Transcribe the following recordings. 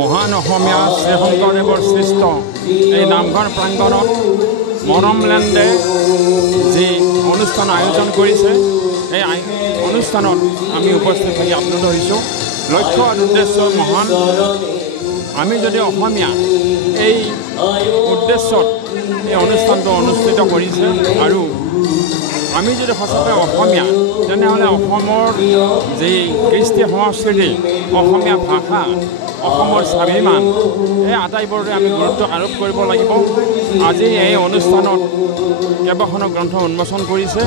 মহান অসমীয়া শ্ৰী শংকৰদেৱৰ সৃষ্ট এই নামঘৰ প্ৰাংগণত মৰমলেণ্ডে যি অনুষ্ঠান আয়োজন কৰিছে এই অনুষ্ঠানত আমি উপস্থিত থাকি আপ্লুত হৈছোঁ। লক্ষ্য আৰু উদ্দেশ্য মহান। আমি যদি অসমীয়া এই উদ্দেশ্যত এই অনুষ্ঠানটো অনুষ্ঠিত কৰিছে আৰু আমি যদি সঁচাকৈ অসমীয়া তেনেহ'লে অসমৰ যি কৃষ্টি সংস্কৃতি, অসমীয়া ভাষা, অসমৰ স্বাভিমান এই আটাইবোৰৰে আমি গুৰুত্ব আৰোপ কৰিব লাগিব। আজি এই অনুষ্ঠানত কেইবাখনো গ্ৰন্থ উন্মোচন কৰিছে।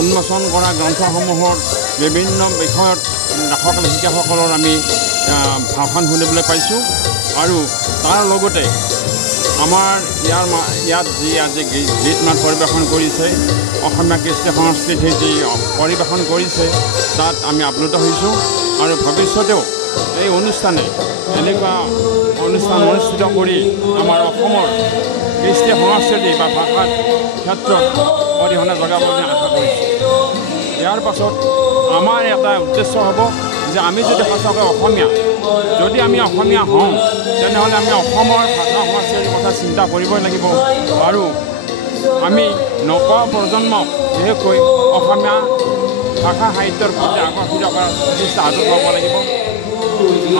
উন্মোচন কৰা গ্ৰন্থসমূহৰ বিভিন্ন বিষয়ত লেখক লেখিকাসকলৰ আমি ভাষণ শুনিবলৈ পাইছোঁ আৰু তাৰ লগতে আমাৰ ইয়াত যি আজি গীত মাত পৰিৱেশন কৰিছে, অসমীয়া কৃষ্টি সংস্কৃতি যি পৰিৱেশন কৰিছে তাত আমি আপ্লুত হৈছোঁ আৰু ভৱিষ্যতেও এই অনুষ্ঠানে এনেকুৱা অনুষ্ঠান অনুষ্ঠিত কৰি আমাৰ অসমৰ কৃষ্টি সংস্কৃতি বা ভাষাৰ ক্ষেত্ৰত অৰিহণা যোগাব বুলি আশা কৰিছোঁ। ইয়াৰ পাছত আমাৰ এটা উদ্দেশ্য হ'ব যে আমি যদি সঁচাকৈ অসমীয়া, যদি আমি অসমীয়া হওঁ তেনেহ'লে আমি অসমৰ ভাষা সংস্কৃতিৰ কথা চিন্তা কৰিবই লাগিব আৰু আমি নৱ প্ৰজন্মক বিশেষকৈ অসমীয়া ভাষা সাহিত্যৰ প্ৰতি আকৰ্ষিত কৰাৰ প্ৰচেষ্টা হাতত ল'ব লাগিব।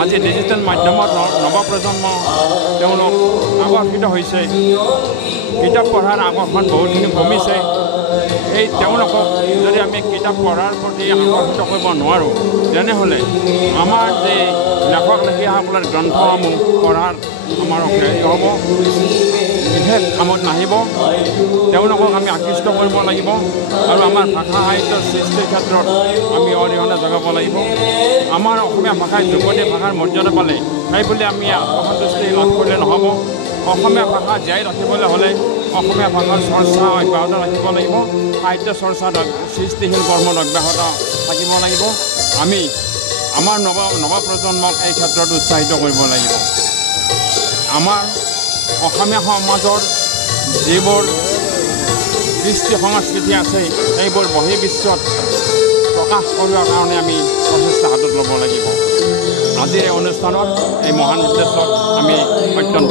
আজি ডিজিটেল মাধ্যমত নৱপ্ৰজন্ম তেওঁলোক আকৰ্ষিত হৈছে, কিতাপ পঢ়াৰ আকৰ্ষণ বহুতখিনি কমিছে। এই তেওঁলোকক যদি আমি কিতাপ পঢ়াৰ প্ৰতি আকৰ্ষিত কৰিব নোৱাৰোঁ তেনেহ'লে আমাৰ যে লেখক লেখিকাসকলৰ গ্ৰন্থসমূহ পঢ়াৰ আমাৰ হেৰি হ'ব, বিশেষ কামত নাহিব। তেওঁলোকক আমি আকৃষ্ট কৰিব লাগিব আৰু আমাৰ ভাষা সাহিত্যৰ সৃষ্টিৰ ক্ষেত্ৰত আমি অৰিহণা যোগাব লাগিব। আমাৰ অসমীয়া ভাষাই ধ্ৰুপদী ভাষাৰ মৰ্যাদা পালে সেই বুলি আমি আত্মসন্তুষ্টি লাভ কৰিলে নহ'ব। অসমীয়া ভাষা জীয়াই ৰাখিবলৈ হ'লে অসমীয়া ভাষাৰ চৰ্চা অব্যাহত ৰাখিব লাগিব। সাহিত্য চৰ্চাত সৃষ্টিশীল কৰ্মত অব্যাহত থাকিব লাগিব। আমি আমাৰ নৱপ্ৰজন্মক এই ক্ষেত্ৰত উৎসাহিত কৰিব লাগিব। আমাৰ অসমীয়া সমাজৰ যিবোৰ কৃষ্টি সংস্কৃতি আছে সেইবোৰ বহিৰ্বিশ্বত প্ৰকাশ কৰাৰ কাৰণে আমি প্ৰচেষ্টা হাতত ল'ব লাগিব। আজিৰ এই অনুষ্ঠানত এই মহান উদ্দেশ্যত আমি অত্যন্ত